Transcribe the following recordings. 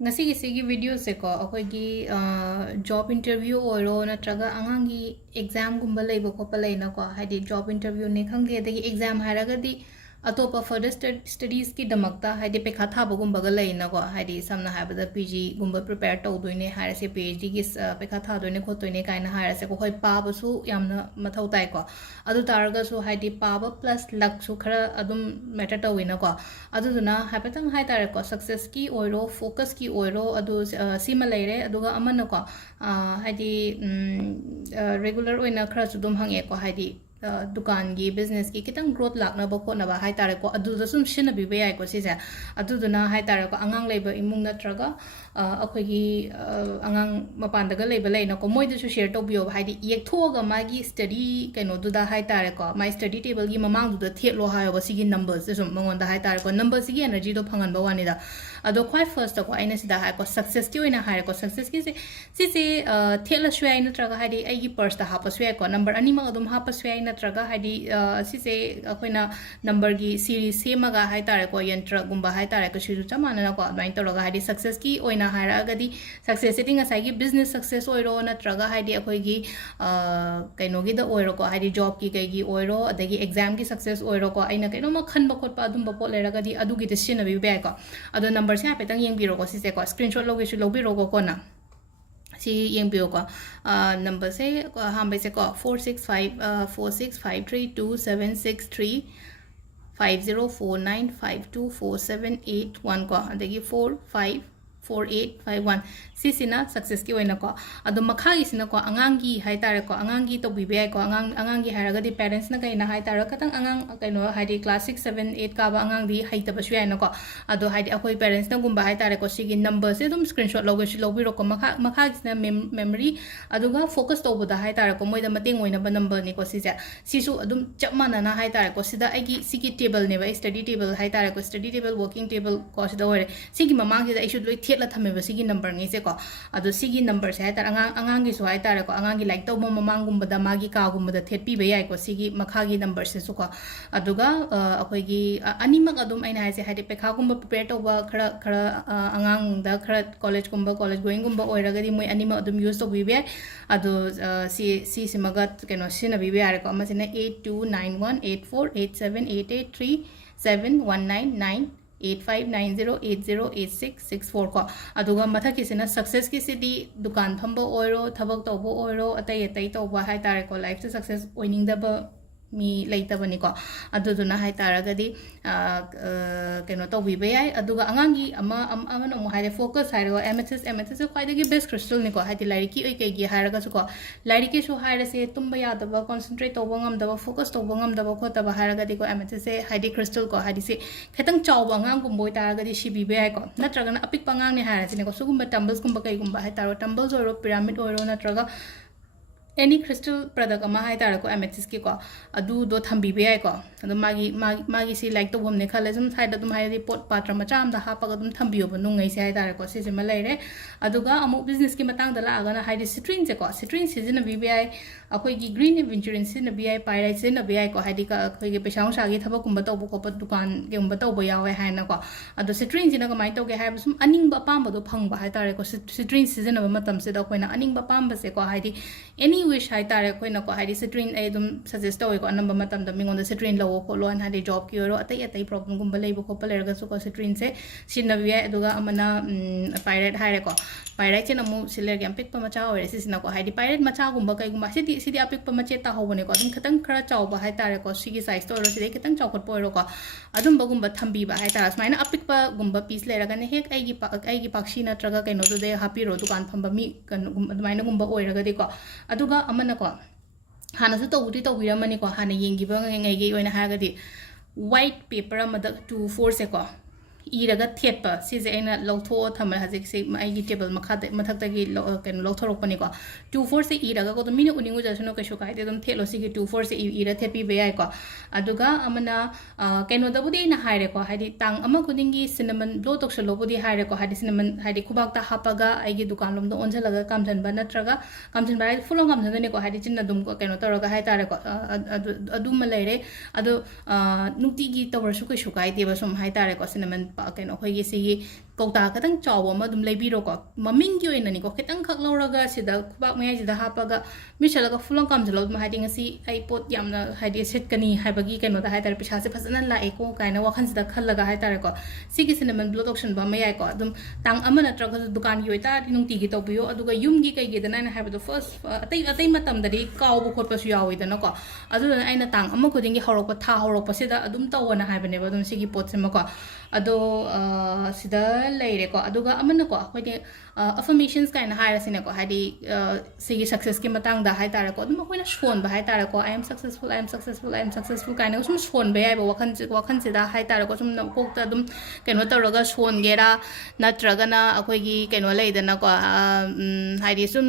ngasi video se ko akoi gi job interview oiro natraga angangi exam gumba leibo ko palaina ko hadi job interview ne khangge dagi exam haraga di atopa further studies ki damakta hadi pekha thaba gumba ga leina ko hadi samna habada pg gumba prepare to doine hare se phd gi pekha tha doine kho toine kaina hare se ko hoi pa basu yamna mathau tai ko adu targa su hadi pa plus luck su khara adum matter to wina ko adu duna hapatang hai tare ko success ki oiro focus ki oiro adu sima leire aduga amana ko hadi regular oina khara su dum hange ko hadi dukan gi business ki kitang growth lakna ba khona ba hai tare ko adu da sum shina bi be ai ko si ja adu duna hai tare ko angang leiba imung na traga akhoi gi angang mapan daga leiba leina ko moi da su share to bio hai di yek thoga ma gi study kaino du da hai tare ko my study table gi mamang du da thet lo ha ba si gi numbers sum mangon da hai tare ko numbers gi energy do phangan ba wani da ado quite first ko aina si da hai ko success ki oina hai ko success ki si thet la shwe aina traga hai di ai gi purse da ha pa shwe ko number ani ma adum ha pa shwe aina traga hadi sise akoina number gi series semaga hai tare ko yantra gumba hai tare ko shiru chamana na ko advain toroga hadi success ki oina haira gadi success setting asai gi business success oiro na traga hadi akoi gi kaino gi da oiro ko hadi job ki kai gi oiro adagi exam ki success oiro ko aina kaino ma khan ba khot pa adum ba po lera gadi adu gi decision bi be ko ado number se apetang yeng biro ko sise ko screenshot logi shu lobi ro ko na si yang bio ko number se ham be se ko 46546532763 5049524781 ko adagi 454851 sisina success ki oina ko adu makha gi sina ko angangi hai tare ko angangi to bi be ko angangi haraga di parents na kai na hai tare katang angang kaino hai di class 6 7 8 ka ba angang di hai ta ba shwe na ko adu hai di akoi parents na gumba hai tare ko sigi number se dum screenshot logo shi lobi ro ko makha gi sina memory aduga focus to bu da hai tare ko moi da mating oina ba number ni ko si ja sisu adum chapmana na hai tare ko sida agi sigi table ne ba study table hai tare ko study table working table ko sida ore sigi mamang gi da issue loi thet la thame ba sigi number ngi se ko adu sigi number se tar angang gi so ai tar ko angang gi like to mamang gum da magi ka gum da thet pi be yai ko sigi makha gi number se su ko aduga akoi gi animak adum aina hai se hadi pekha gum prepare to ba khara angang da khara college going gum ba oira gadi moi anima adum use to bi be adu si simagat keno sina bi be are ko ama sina 82918487883719 8590808664 ko aduga matha kisina success ki sidi dukan thambo oiro thabak tobo oiro atai toba hai tare ko life to success oining da ba mi leita bani ko aduduna hai taragadi keno to bi be ai aduga angangi ama no mo haide focus hairo mss kwai dagi best crystal ni ko haidi lariki oi kai gi haraga su ko lariki su haira se tumba ya da ba concentrate to bangam da ba focus to bangam da ba ko ta ba haraga di ko mss se haidi crystal ko haidi se khetang chaw bangang gum boi taragadi shi bi be ai ko natraga na apik pangang ni haira se ne ko sugumba tumbles gumba kai gumba hai taro tumbles oro pyramid oro natraga any crystal product ama hai tara ko amethyst ki ko adu do thambi be ai ko adu magi si like to bom ne khala zum side dum hai di pot patra macha am da ha pa dum thambi bo nu ngai se hai tara ko se ma lai re aduga amu business ki matang da la aga na hai di citrine se ko citrine season bi be ai akoi gi green adventure se na bi ai pyrite se na bi ai ko hai di ka akoi gi pesang sa gi thaba kum ba to ko pa dukan ge um ba to ba yawe hai na ko adu citrine jina ko mai to ge hai sum aning ba pam ba do phang ba hai tara ko citrine season ba matam se da koi na aning ba pam ba se ko hai di any wish hai tare koi na ko hai di citrine ai dum suggest to ko anamba matam da mingon da citrine lo ko lo an ha di job ki ro atai problem gum ba lei ko pa lerga su ko citrine se sinna bi aduga amana pirate hai re ko pirate chen amu siler gam pik pa macha ore si sina ko hai di pirate macha gum ba kai gum ba sidi apik pa mache ta ho bone ko dum khatang khara chaw ba hai tare ko sigi size to ro si khatang chaw kot po ro ko adum ba gum ba thambi ba hai tara smaina apik pa gum ba piece leraga ne hek ai gi pakshi na traga kai no do de happy ro dukan phamba mi kan maina gum ba oiraga de ko aduga amana ko hana su to wiramani ko hana yengi ba ngai gi oina hagadi white paper amada 2 4 se ko iraga thetpa sise aina lotho thama hajik se ai gi table makha mathak ta gi ken lothorok pani ko 2 4 se iraga ko mine uningu jasno ka shukai te dum thelo si gi 2 4 se ira thepi be ai ko aduga amana keno da budi na haire ko hadi tang ama kudingi cinnamon blow tok shalo budi haire ko hadi cinnamon hadi khubak ta hapaga ai gi dukan lom do onjalaga kamjan ba natraga kamjan ba fulong kamjan ne ko hadi chinna dum ko keno toroga hai tare ko adum malaire adu nukti gi tawar shukai shukai te ba sum hai tare ko cinnamon pa keno khoi gi si ꯀꯧꯇꯥ ꯈꯤꯇꯪ ꯆꯥꯎꯕ ꯑꯃ ꯑꯗꯨꯝ ꯂꯩꯕꯤꯔꯣꯀꯣ ꯃꯃꯤꯡꯒꯤ ꯑꯣꯏꯅꯅꯤꯀꯣ ꯈꯤꯇꯪꯈꯛ ꯂꯧꯔꯒ ꯁꯤꯗ ꯈꯨꯕꯥꯛ ꯃꯌꯥꯏꯁꯤꯗ ꯍꯥꯞꯄꯒ ꯃꯤꯠꯁꯜꯂꯒ ꯐꯨꯜꯂꯪ ꯀꯥꯝꯁꯤꯜꯂꯣ ꯑꯗꯨꯝ ꯍꯥꯏꯗꯤ ꯉꯁꯤ ꯑꯩ ꯄꯣꯠ ꯌꯥꯝꯅ ꯍꯥꯏꯗꯤ ꯁꯤꯠꯀꯅꯤ ꯍꯥꯏꯕꯒꯤ ꯀꯩꯅꯣꯗ ꯍꯥꯏꯇꯥꯔꯦ ꯄꯩꯁꯥꯁꯦ ꯐꯖꯅ ꯂꯥꯛꯑꯦꯀꯣ ꯀꯥꯏꯅ ꯋꯥꯈꯜꯁꯤꯗ ꯈꯜꯂꯒ ꯍꯥꯏꯇꯥꯔꯦꯀꯣ ꯁꯤꯒꯤ ꯁꯤꯅꯃꯟ ꯕ꯭ꯂꯣ ꯇꯧꯁꯟꯕ ꯑꯃ ꯌꯥꯏꯀꯣ ꯑꯗꯨꯝ ꯇꯥꯡ ꯑꯃ ꯅꯠꯇ꯭ꯔꯒꯁꯨ ꯗꯨꯀꯥꯟꯒꯤ ꯑꯣꯏꯇꯥꯔꯗꯤ ꯅꯨꯡꯇꯤꯒꯤ ꯇꯧꯕꯤꯌꯣ ꯑꯗꯨꯒ ꯌꯨꯝꯒꯤ ꯀꯩꯒꯤꯗꯅ ꯑꯩꯅ ꯍꯥꯏꯕꯗꯣ ꯐꯥꯔꯁ ꯑꯇꯩ ꯃꯇꯝꯗꯗꯤ ꯀꯥꯎꯕ ꯈꯣꯠꯄꯁꯨ ꯌꯥꯎꯋꯤꯗꯅꯀꯣ ꯑꯗꯨꯗꯨꯅ ꯑꯩꯅ ꯇꯥꯡ ꯑꯃ ꯈꯨꯗꯤꯡꯒꯤ ꯍꯧꯔꯛꯄ ꯊꯥ ꯍꯧꯔꯛꯄꯁꯤꯗ ꯑꯗꯨꯝ ꯇꯧꯋꯅ ꯍꯥꯏꯕꯅꯦꯕ ꯑꯗꯨꯝ ꯁꯤꯒꯤ ꯄꯣꯠꯁꯤꯃꯀꯣ ꯑꯗꯣ ꯁꯤꯗ ꯂꯩꯔꯦꯀꯣ ꯑꯗꯨꯒ ꯑꯃꯅꯀꯣ ꯑꯩꯈꯣꯏꯗꯤ affirmations ꯀꯥꯏꯅ ꯍꯥꯏꯔꯁꯤꯅꯦꯀꯣ ꯍꯥꯏꯗꯤ ꯁꯤꯒꯤ ꯁꯛꯁꯦꯁꯀꯤ ꯃꯇꯥꯡꯗ ꯍꯥꯏꯇꯥꯔꯦꯀꯣ ꯑꯗꯨꯝ ꯑꯩꯈꯣꯏꯅ ꯁꯣꯟꯕ ꯍꯥꯏꯇꯥꯔꯦꯀꯣ I am successful I am successful I am successful ꯀꯥꯏꯅ ꯁꯨꯝ ꯁꯣꯟꯕ ꯌꯥꯏꯕ ꯋꯥꯈꯜꯁꯤꯗ ꯍꯥꯏꯇꯥꯔꯦꯀꯣ ꯁꯨꯝ ꯀꯣꯛꯇ ꯑꯗꯨꯝ ꯀꯩꯅꯣ ꯇꯧꯔꯒ ꯁꯣꯟꯒꯦꯔꯥ ꯅꯠꯇ꯭ꯔꯒꯅ ꯑꯩꯈꯣꯏꯒꯤ ꯀꯩꯅꯣ ꯂꯩꯗꯅꯀꯣ ꯍꯥꯏꯗꯤ ꯁꯨꯝ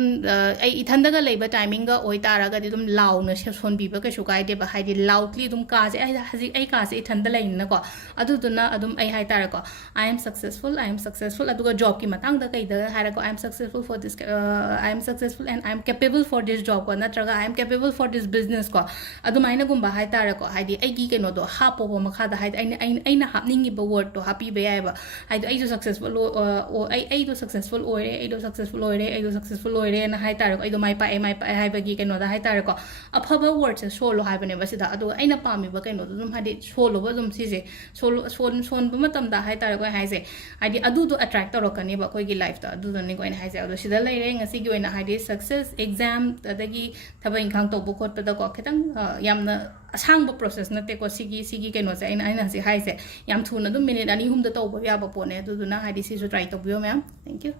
ꯑꯩ ꯏꯊꯟꯗꯒ ꯂꯩꯕ ꯇꯥꯏꯃꯤꯡꯒ ꯑꯣꯏꯇꯥꯔꯒꯗꯤ ꯑꯗꯨꯝ ꯂꯥꯎꯅ ꯁꯣꯟꯕꯤꯕ ꯀꯩꯁꯨ ꯀꯥꯏꯗꯦꯕ ꯍꯥꯏꯗꯤ ꯂꯥꯎꯗꯂꯤ ꯑꯗꯨꯝ ꯀꯥꯁꯦ ꯍꯧꯖꯤꯛ ꯑꯩ ꯀꯥꯁꯦ ꯏꯊꯟꯗ ꯂꯩꯅꯤꯅꯀꯣ ꯑꯗꯨꯗꯨꯅ ꯑꯗꯨꯝ ꯑꯩ ꯍꯥꯏꯇꯥꯔꯦꯀꯣ I am successful ꯑꯗꯨꯒ ꯖꯣꯕꯀꯤ ꯃꯇꯥꯡꯗ ꯀꯩꯗ ꯍꯥꯏꯔꯀꯣ I am successful for this I am successful and I am capable for this job ꯀꯣ ꯅꯠꯇ꯭ꯔꯒ I am capable for this business ꯀꯣ ꯑꯗꯨꯃꯥꯏꯅꯒꯨꯝꯕ ꯍꯥꯏꯇꯥꯔꯦꯀꯣ ꯍꯥꯏꯗꯤ ꯑꯩꯒꯤ ꯀꯩꯅꯣꯗꯣ ꯍꯥꯞꯄꯣꯕ ꯃꯈꯥꯗ ꯍꯥꯏꯗꯤ ꯑꯩꯅ ꯍꯥꯞꯅꯤꯡꯉꯤꯕ ꯋꯥꯔꯗꯇꯣ ꯍꯥꯞꯄꯤꯕ ꯌꯥꯏꯕ ꯍꯥꯏꯗꯤ ꯑꯩꯁꯨ successful ꯑꯩꯗꯣ successful ꯑꯣꯏꯔꯦ ꯑꯩꯗꯣ successful ꯑꯣꯏꯔꯦ ꯑꯩꯗꯣ successful ꯑꯣꯏꯔꯦꯅ ꯍꯥꯏꯇꯥꯔꯦꯀꯣ ꯑꯩꯗꯣ ꯃꯥꯏ ꯄꯥꯛꯑꯦ ꯍꯥꯏꯕꯒꯤ ꯀꯩꯅꯣꯗ ꯍꯥꯏꯇꯥꯔꯦꯀꯣ ꯑꯐꯕ ꯋꯥꯔꯗꯁꯦ ꯁꯣꯜꯂꯣ ꯍꯥꯏꯕꯅꯦꯕ ꯁꯤꯗ ꯑꯗꯨꯒ ꯑꯩꯅ ꯄꯥꯝꯃꯤꯕ ꯀꯩꯅꯣꯗꯣ ꯑꯗꯨꯝ ꯍꯥꯏꯗꯤ ꯁꯣꯜꯂꯣꯕ ꯑꯗꯨꯝ ꯁꯤꯁꯦ ꯁꯣꯟꯕ ꯃꯇꯝꯗ ꯍꯥꯏꯇꯥꯔꯦꯀꯣ ꯑꯩ ꯍꯥꯏꯁꯦ ꯍꯥꯏꯗꯤ ꯑꯗꯨꯗꯣ ꯑꯦꯇ꯭ꯔꯦꯛ ꯇꯧꯔꯛꯀꯅꯦꯕ ꯑꯩꯈꯣꯏꯒꯤ ꯂꯥꯏꯐꯇ ꯑꯗꯨꯗꯅꯤꯀꯣ ꯑꯩꯅ ꯍꯥꯏꯁꯦ ꯑꯗꯣ ꯁꯤꯗ ꯂꯩꯔꯦ ꯉꯁꯤꯒꯤ ꯑꯣꯏꯅ ꯍꯥꯏꯗꯤ ꯁꯛꯁꯦꯁ ꯑꯦꯛꯖꯥꯝ ꯑꯗꯒꯤ ꯊꯕꯛ ꯏꯪꯈꯥꯡ ꯇꯧꯕ ꯈꯣꯠꯄꯗꯀꯣ ꯈꯤꯇꯪ ꯌꯥꯝꯅ ꯑꯁꯥꯡꯕ ꯄ꯭ꯔꯣꯁꯦꯁ ꯅꯠꯇꯦꯀꯣ ꯁꯤꯒꯤ ꯀꯩꯅꯣꯁꯦ ꯑꯩꯅ ꯍꯧꯖꯤꯛ ꯍꯥꯏꯁꯦ ꯌꯥꯝ ꯊꯨꯅ ꯑꯗꯨꯝ ꯃꯤꯅꯤꯠ 2-3ꯗ ꯇꯧꯕ ꯌꯥꯕ ꯄꯣꯠꯅꯦ ꯑꯗꯨꯗꯨꯅ ꯍꯥꯏꯗꯤ ꯁꯤꯁꯨ ꯇ꯭ꯔꯥꯏ ꯇꯧꯕꯤꯌꯣ ꯃꯌꯥꯝ ꯊꯦꯡꯛ ꯌꯨ